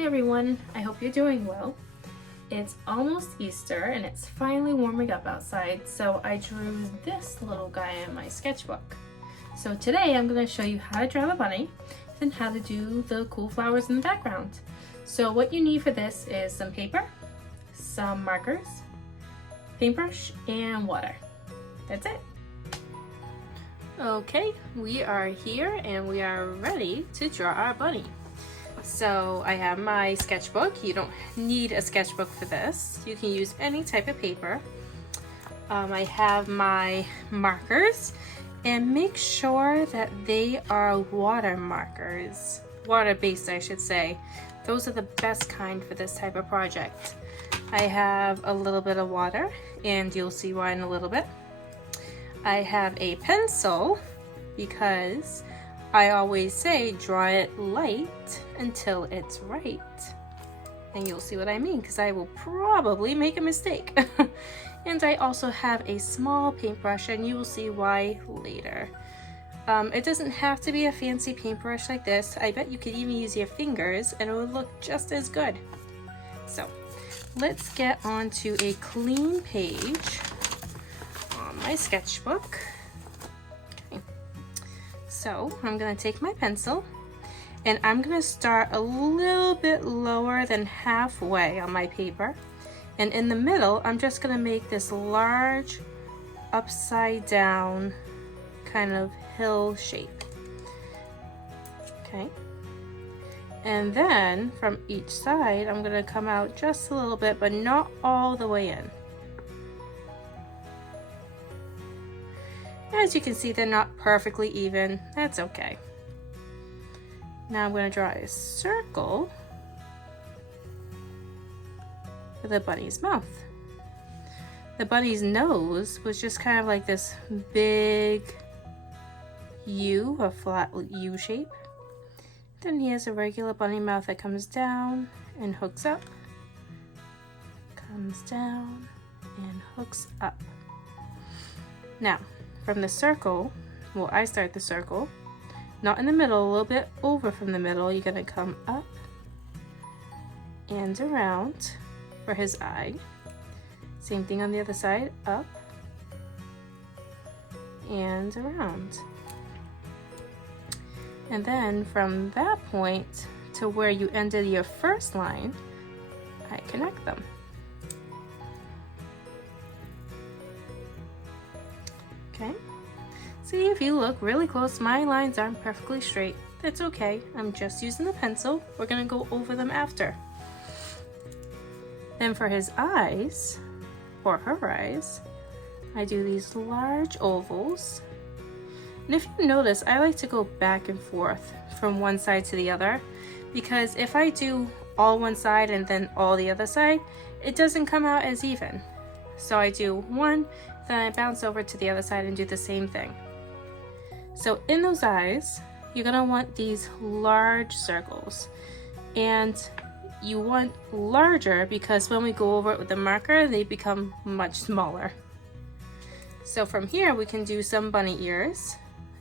Hi everyone, I hope you're doing well. It's almost Easter and it's finally warming up outside, so I drew this little guy in my sketchbook. So today I'm going to show you how to draw the bunny and how to do the cool flowers in the background. So what you need for this is some paper, some markers, paintbrush, and water. That's it. Okay, we are here and we are ready to draw our bunny. So I have my sketchbook. You don't need a sketchbook for this. You can use any type of paper. I have my markers, and make sure that they are water markers. Water-based, I should say. Those are the best kind for this type of project. I have a little bit of water, and you'll see why in a little bit. I have a pencil because I always say draw it light until it's right. And you'll see what I mean because I will probably make a mistake. And I also have a small paintbrush, and you will see why later. It doesn't have to be a fancy paintbrush like this. I bet you could even use your fingers and it would look just as good. So let's get onto a clean page on my sketchbook. So I'm going to take my pencil and I'm going to start a little bit lower than halfway on my paper. And in the middle, I'm just going to make this large upside down kind of hill shape. Okay. And then from each side, I'm going to come out just a little bit, but not all the way in. As you can see, they're not perfectly even. That's okay. Now I'm going to draw a circle for the bunny's mouth. The bunny's nose was just kind of like this big U, a flat U shape. Then he has a regular bunny mouth that comes down and hooks up, comes down and hooks up. Now, from the circle, well, I start the circle, not in the middle, a little bit over from the middle. You're gonna come up and around for his eye. Same thing on the other side, up and around. And then from that point to where you ended your first line, I connect them. Okay, see, if you look really close, my lines aren't perfectly straight. That's okay, I'm just using the pencil. We're gonna go over them after. Then for his eyes, or her eyes, I do these large ovals. And if you notice, I like to go back and forth from one side to the other, because if I do all one side and then all the other side, it doesn't come out as even. So I do one, then I bounce over to the other side and do the same thing. So in those eyes, you're gonna want these large circles. And you want larger because when we go over it with the marker, they become much smaller. So from here, we can do some bunny ears.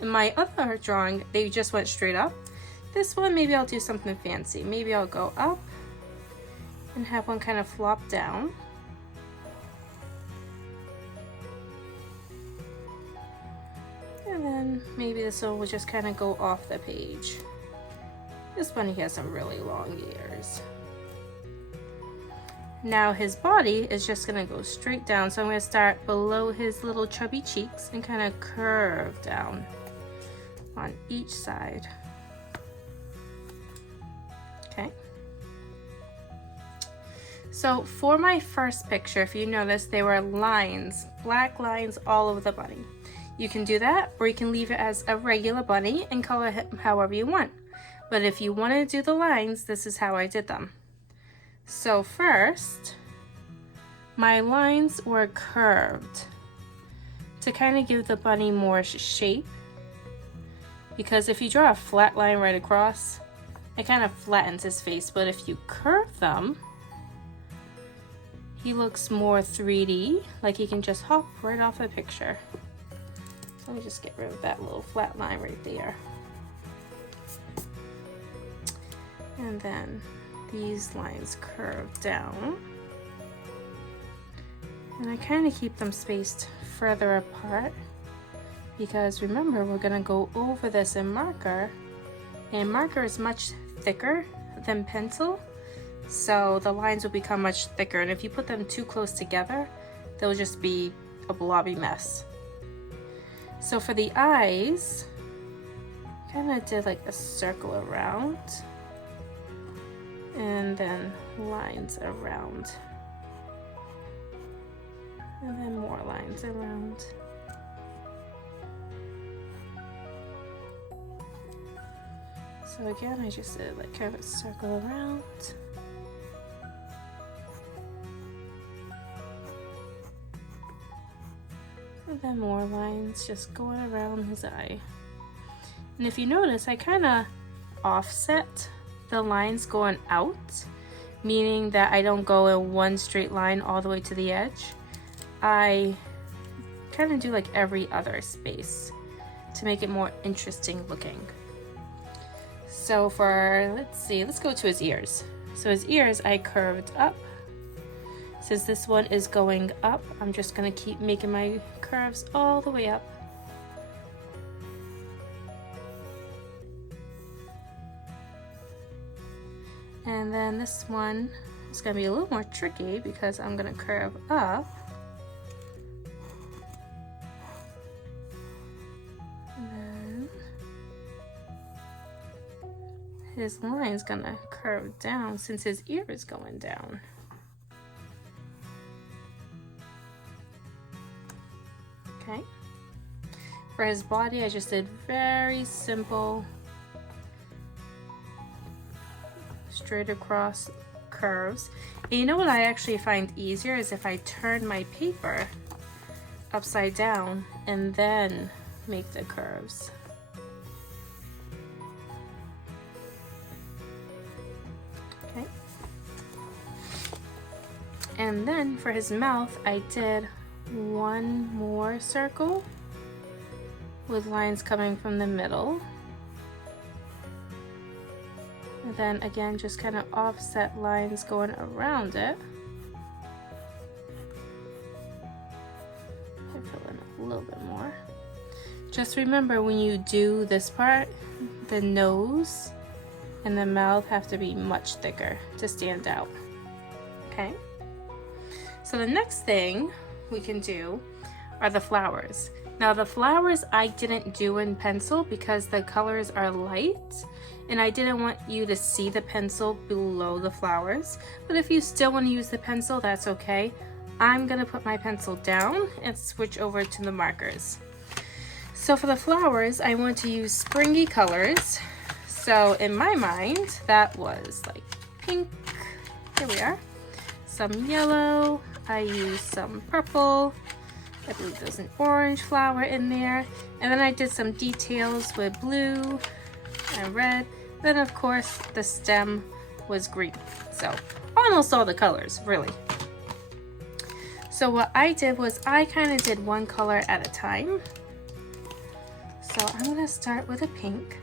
In my other drawing, they just went straight up. This one, maybe I'll do something fancy. Maybe I'll go up and have one kind of flop down. And then maybe this one will just kind of go off the page. This bunny has some really long ears. Now his body is just going to go straight down. So I'm going to start below his little chubby cheeks and kind of curve down on each side. Okay. So for my first picture, if you notice, there were lines, black lines all over the bunny. You can do that, or you can leave it as a regular bunny and color him however you want. But if you want to do the lines, this is how I did them. So first, my lines were curved to kind of give the bunny more shape. Because if you draw a flat line right across, it kind of flattens his face. But if you curve them, he looks more 3D, like he can just hop right off a picture. So let me just get rid of that little flat line right there. And then these lines curve down. And I kind of keep them spaced further apart because remember, we're gonna go over this in marker, and marker is much thicker than pencil, so the lines will become much thicker, and if you put them too close together, they'll just be a blobby mess. So for the eyes, kind of did like a circle around and then lines around and then more lines around. So again, I just did like kind of a circle around. And then more lines just going around his eye. And if you notice, I kind of offset the lines going out, meaning that I don't go in one straight line all the way to the edge. I kind of do like every other space to make it more interesting looking. So for, let's see, let's go to his ears. So his ears, I curved up. Since this one is going up, I'm just gonna keep making my curves all the way up. And then this one is gonna be a little more tricky because I'm gonna curve up. And then his line's gonna curve down since his ear is going down. Okay. For his body, I just did very simple straight across curves. And you know what I actually find easier is if I turn my paper upside down and then make the curves. Okay. And then for his mouth, I did one more circle with lines coming from the middle. And then again, just kind of offset lines going around it. I fill in a little bit more. Just remember when you do this part, the nose and the mouth have to be much thicker to stand out. Okay? So the next thing we can do are the flowers. Now the flowers I didn't do in pencil because the colors are light and I didn't want you to see the pencil below the flowers. But if you still want to use the pencil, that's okay. I'm gonna put my pencil down and switch over to the markers. So for the flowers, I want to use springy colors. So in my mind, that was like pink, here we are, some yellow, I used some purple, I believe there's an orange flower in there, and then I did some details with blue and red. Then of course the stem was green. So almost all the colors, really. So what I did was I kind of did one color at a time. So I'm gonna start with a pink.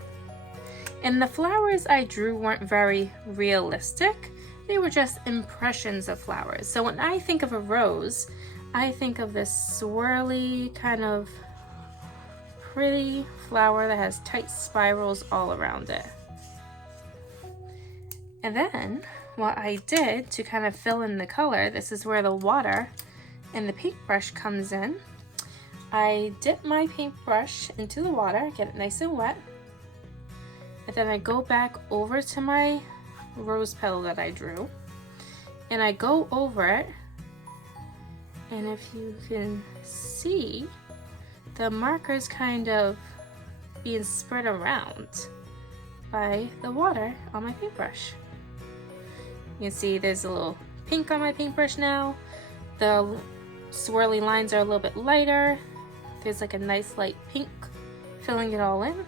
And the flowers I drew weren't very realistic. They were just impressions of flowers. So when I think of a rose, I think of this swirly kind of pretty flower that has tight spirals all around it. And then what I did to kind of fill in the color, this is where the water and the paintbrush comes in. I dip my paintbrush into the water, get it nice and wet, and then I go back over to my rose petal that I drew, and I go over it, and if you can see, the markers kind of being spread around by the water on my paintbrush. You can see there's a little pink on my paintbrush now. The swirly lines are a little bit lighter. There's like a nice light pink filling it all in.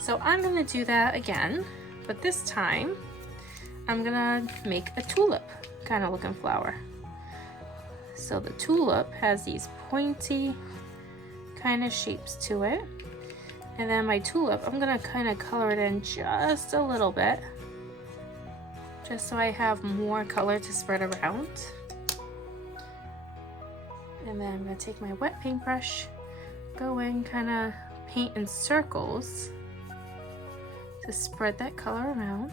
So I'm gonna do that again, but this time I'm gonna make a tulip kind of looking flower. So the tulip has these pointy kind of shapes to it. And then my tulip, I'm gonna kind of color it in just a little bit. just so I have more color to spread around. And then I'm going to take my wet paintbrush, go in, kind of paint in circles to spread that color around.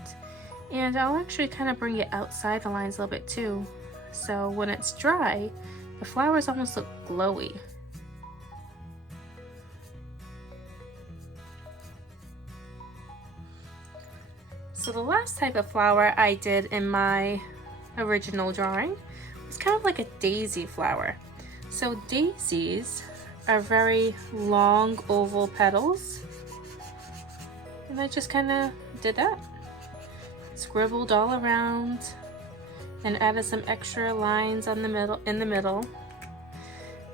And I'll actually kind of bring it outside the lines a little bit too. So when it's dry, the flowers almost look glowy. So the last type of flower I did in my original drawing was kind of like a daisy flower. So daisies are very long oval petals, and I just kind of did that. Scribbled all around and added some extra lines on in the middle.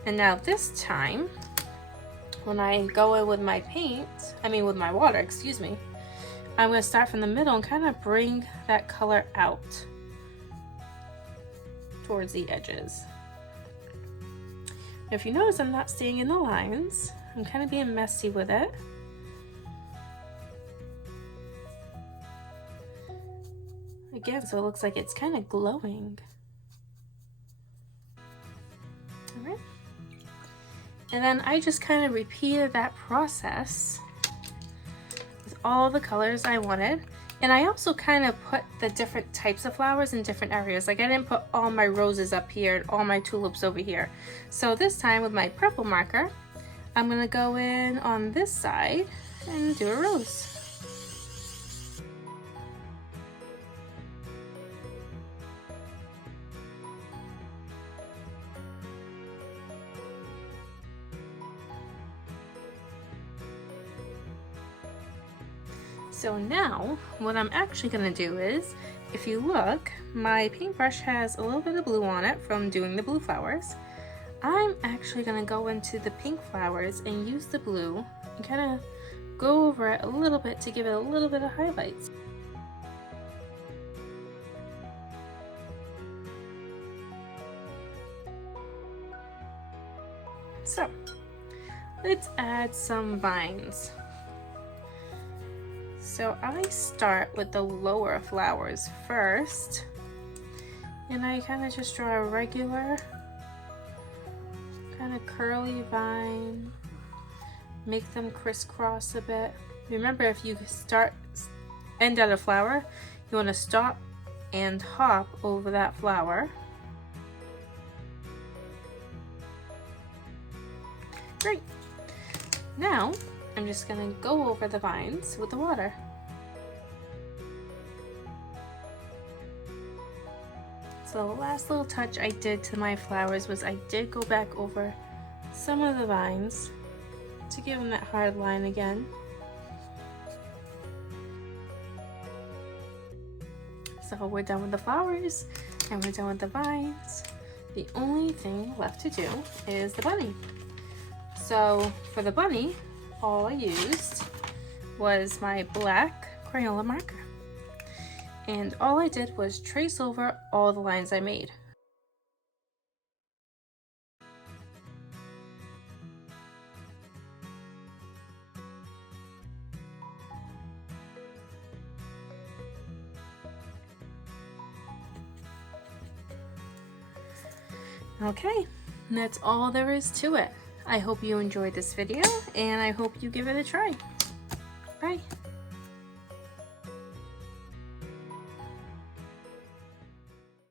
And now this time, when I go in with my with my water, excuse me, I'm going to start from the middle and kind of bring that color out towards the edges. If you notice, I'm not staying in the lines. I'm kind of being messy with it. Again, so it looks like it's kind of glowing. All right. And then I just kind of repeated that process with all the colors I wanted. And I also kind of put the different types of flowers in different areas. Like I didn't put all my roses up here and all my tulips over here. So this time with my purple marker, I'm gonna go in on this side and do a rose. So now what I'm actually going to do is, if you look, my paintbrush has a little bit of blue on it from doing the blue flowers. I'm actually going to go into the pink flowers and use the blue and kind of go over it a little bit to give it a little bit of highlights. So let's add some vines. So I start with the lower flowers first, and I kind of just draw a regular kind of curly vine, make them crisscross a bit. Remember, if you end at a flower, you want to stop and hop over that flower. Great. Now I'm just going to go over the vines with the water. So the last little touch I did to my flowers was I did go back over some of the vines to give them that hard line again. So we're done with the flowers and we're done with the vines. The only thing left to do is the bunny. So for the bunny, all I used was my black Crayola marker. And all I did was trace over all the lines I made. Okay, that's all there is to it. I hope you enjoyed this video and I hope you give it a try.